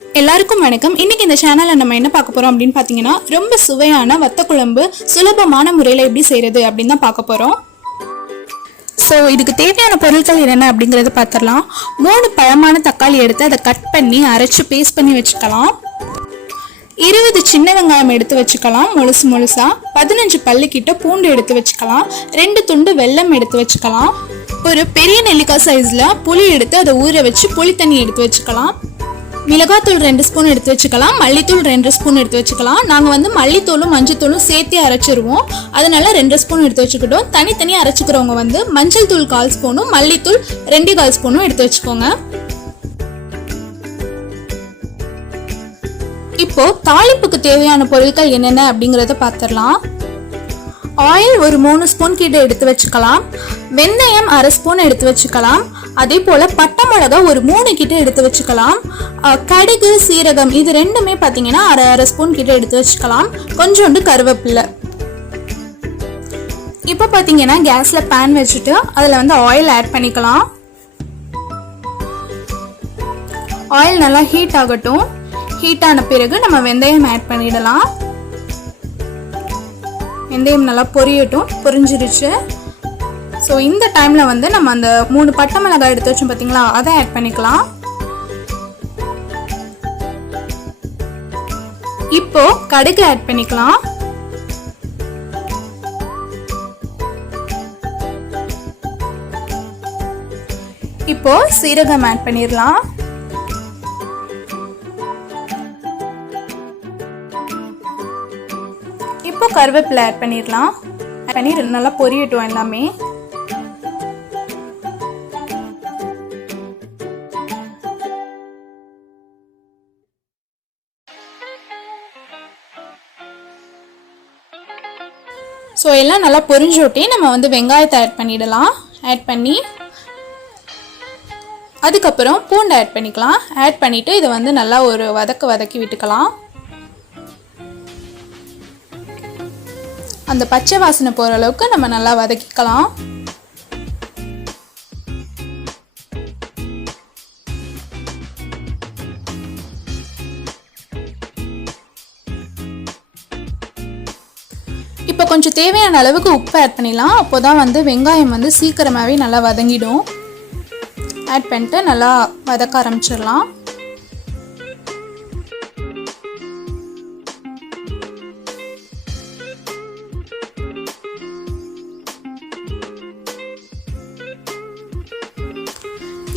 எல்லாருக்கும் வணக்கம். இன்னைக்கு இந்த சேனல்ல நம்ம என்ன பார்க்க போறோம் அப்படின்னு பாத்தீங்கன்னா, ரொம்ப சுவையான வத்த குழம்பு சுலபமான முறையில் எப்படி செய்யறது அப்படின்னு தான் பார்க்க போறோம். ஸோ இதுக்கு தேவையான பொருட்கள் என்னென்ன அப்படிங்கறத பார்த்துடலாம். 3 பழமான தக்காளி எடுத்து அதை கட் பண்ணி அரைச்சு பேஸ்ட் பண்ணி வச்சுக்கலாம். 20 சின்ன வெங்காயம் எடுத்து வச்சுக்கலாம் முழுசா. 15 பல்லுக்கிட்ட பூண்டு எடுத்து வச்சுக்கலாம். 2 துண்டு வெல்லம் எடுத்து வச்சுக்கலாம். ஒரு பெரிய நெல்லிக்காய் சைஸ்ல புளி எடுத்து அதை ஊற வச்சு புளி தண்ணி எடுத்து வச்சுக்கலாம். மிளகாத்தூள் 2 ஸ்பூன் எடுத்து வச்சுக்கலாம். மல்லித்தூள் 2 ஸ்பூன் எடுத்து வச்சுக்கலாம். நாங்கள் மல்லித்தூளும் மஞ்சத்தூளும் சேர்த்தே அரைச்சிருவோம், அதனால 2 ஸ்பூன் எடுத்து வச்சுக்கிட்டோம். தனித்தனியாக அரைச்சிக்கிறவங்க மஞ்சள் தூள் 1/4 ஸ்பூனும் மல்லித்தூள் 2/4 ஸ்பூனும் எடுத்து வச்சுக்கோங்க. இப்போ தாளிப்புக்கு தேவையான பொருட்கள் என்னென்ன அப்படிங்கறத பார்த்துடலாம். ஆயில் ஒரு 3 ஸ்பூன் கிட்ட எடுத்து வச்சுக்கலாம். வெந்தயம் 1/2 ஸ்பூன் எடுத்து வச்சுக்கலாம். அதே போல பட்டை மிளகா ஒரு 3 கிட்ட எடுத்து வச்சுக்கலாம். கடுகு சீரகம் இது ரெண்டுமே பார்த்தீங்கன்னா 1/2 ஸ்பூன் கிட்ட எடுத்து வச்சுக்கலாம். கொஞ்சோண்டு கருவேப்பிலை. இப்போ பார்த்தீங்கன்னா கேஸ்ல பேன் வச்சுட்டு அதில் ஆயில் ஆட் பண்ணிக்கலாம். ஆயில் நல்லா ஹீட் ஆகட்டும். ஹீட் ஆன பிறகு நம்ம வெந்தயம் ஆட் பண்ணிடலாம். வெந்தயம் நல்லா பொரியட்டும். பொரிஞ்சிருச்சு. ஸோ இந்த டைமில் நம்ம அந்த 3 பட்டை மிளகாய் எடுத்து வச்சோம் பார்த்தீங்களா, அதை ஆட் பண்ணிக்கலாம். இப்போ கடுகு ஆட் பண்ணிக்கலாம். இப்போ சீரகம் ஆட் பண்ணிடலாம். இப்போ கருவேப்பிலை ஆட் பண்ணிடலாம். பண்ணி நல்லா பொரியட்டும் எல்லாமே. ஸோ எல்லாம் நல்லா பொரிஞ்சோட்டி நம்ம வெங்காயத்தை ஆட் பண்ணிடலாம். ஆட் பண்ணி அதுக்கப்புறம் பூண்டு ஆட் பண்ணிக்கலாம். ஆட் பண்ணிவிட்டு இதை நல்லா ஒரு வதக்கி விட்டுக்கலாம். அந்த பச்சை வாசனை போகிற அளவுக்கு நம்ம நல்லா வதக்கிக்கலாம். இப்போ கொஞ்சம் தேவையான அளவுக்கு உப்பு ஆட் பண்ணிடலாம். அப்போ தான் வெங்காயம் சீக்கிரமாகவே நல்லா வதங்கிடும். ஆட் பண்ணிட்டு நல்லா வதக்க ஆரம்பிச்சிடலாம்.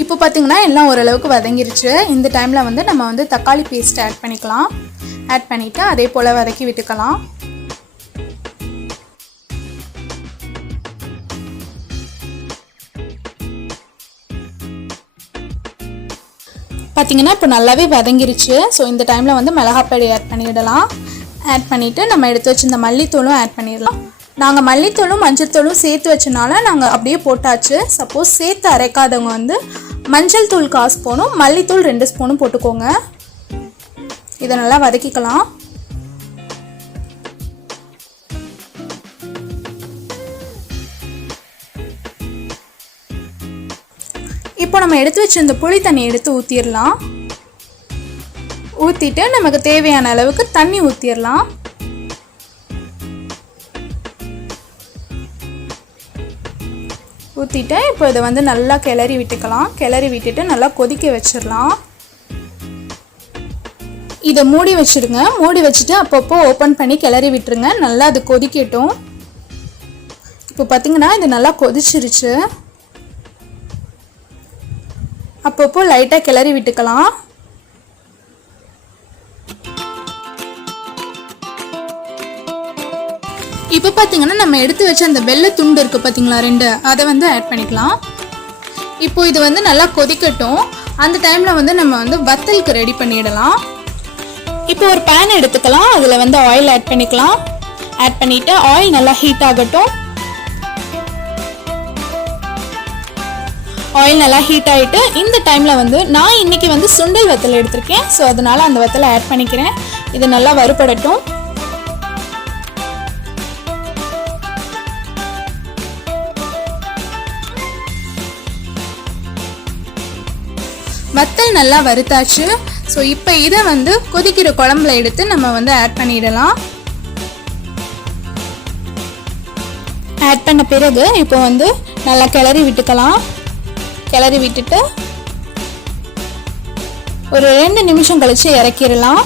இப்போ பார்த்தீங்கன்னா எல்லாம் ஓரளவுக்கு வதங்கிருச்சு. இந்த டைமில் நம்ம தக்காளி பேஸ்ட் ஆட் பண்ணிக்கலாம். ஆட் பண்ணிவிட்டு அதே போல் வதக்கி விட்டுக்கலாம். பார்த்தீங்கன்னா இப்போ நல்லாவே வதங்கிருச்சு. ஸோ இந்த டைமில் மிளகாப்பொடி ஆட் பண்ணிடலாம். ஆட் பண்ணிவிட்டு நம்ம எடுத்து வச்சு இந்த மல்லித்தூளும் ஆட் பண்ணிடலாம். நாங்கள் மல்லித்தூளும் மஞ்சள் சேர்த்து வச்சனால நாங்கள் அப்படியே போட்டாச்சு. சப்போஸ் சேர்த்து அரைக்காதவங்க மஞ்சள் தூள் 1/4 ஸ்பூனும் மல்லித்தூள் 2 ஸ்பூனும் போட்டுக்கோங்க. இதை நல்லா வதக்கிக்கலாம். இப்போ நம்ம எடுத்து வச்சு இந்த புளி தண்ணி எடுத்து ஊற்றிடலாம். ஊற்றிட்டு நமக்கு தேவையான அளவுக்கு தண்ணி ஊற்றிடலாம். ஊற்றிட்டு இப்போ இதை நல்லா கிளறி விட்டுக்கலாம். கிளறி விட்டுட்டு நல்லா கொதிக்க வச்சிடலாம். இதை மூடி வச்சுடுங்க. மூடி வச்சுட்டு அப்பப்போ ஓப்பன் பண்ணி கிளறி விட்டுருங்க. நல்லா அது கொதிக்கட்டும். இப்போ பார்த்தீங்கன்னா இது நல்லா கொதிச்சிருச்சு. அப்பப்போ லைட்டாக கிளறி விட்டுக்கலாம். இப்போ பார்த்தீங்கன்னா நம்ம எடுத்து வச்ச அந்த வெள்ளை துண்டு இருக்குது பார்த்தீங்களா 2, அதை ஆட் பண்ணிக்கலாம். இப்போ இது நல்லா கொதிக்கட்டும். அந்த டைமில் நம்ம வத்தலுக்கு ரெடி பண்ணிடலாம். இப்போ ஒரு பேன் எடுத்துக்கலாம். அதில் ஆயில் ஆட் பண்ணிக்கலாம். ஆட் பண்ணிவிட்டு ஆயில் நல்லா ஹீட் ஆகட்டும். ஆயில் நல்லா ஹீட் ஆகிட்டு இந்த டைமில் நான் இன்றைக்கி சுண்டல் வத்தல் எடுத்திருக்கேன். ஸோ அதனால் அந்த வத்தலை ஆட் பண்ணிக்கிறேன். இது நல்லா வறுபடட்டும். வத்தல் நல்லா வறுத்தாச்சு. ஸோ இப்போ இதை வந்து கொதிக்கிற குழம்புல எடுத்து நம்ம வந்து ஆட் பண்ணிடலாம். ஆட் பண்ண பிறகு இப்போ வந்து நல்லா கிளறி விட்டுக்கலாம். கிளறி விட்டுட்டு ஒரு 2 நிமிஷம் கழிச்சு இறக்கிடலாம்.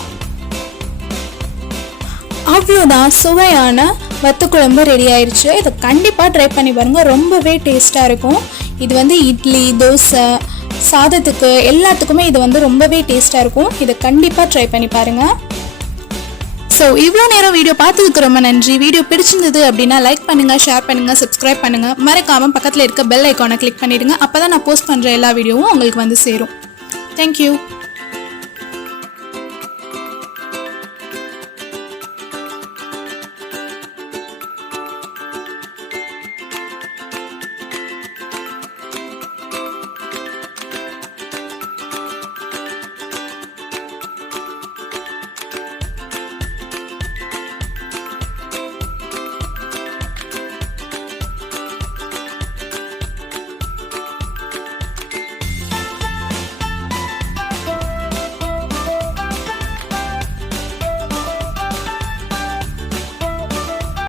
அவ்வளோதான், சுவையான வத்தக்குழம்பு ரெடி ஆயிடுச்சு. இதை கண்டிப்பாக ட்ரை பண்ணி பாருங்கள், ரொம்பவே டேஸ்ட்டாக இருக்கும். இது வந்து இட்லி, தோசை, சாதத்துக்கு எல்லாத்துக்குமே இது வந்து ரொம்பவே டேஸ்ட்டாக இருக்கும். இதை கண்டிப்பாக ட்ரை பண்ணி பாருங்கள். ஸோ இவ்வளோ நேரம் வீடியோ பார்த்ததுக்கு ரொம்ப நன்றி. வீடியோ பிடிச்சிருந்தது அப்படின்னா லைக் பண்ணுங்கள், ஷேர் பண்ணுங்கள், சப்ஸ்கிரைப் பண்ணுங்கள். மறக்காமல் பக்கத்தில் இருக்க பெல் ஐக்கானை கிளிக் பண்ணிடுங்க. அப்போ தான் நான் போஸ்ட் பண்ணுற எல்லா வீடியோவும் உங்களுக்கு வந்து சேரும். தேங்க்யூ.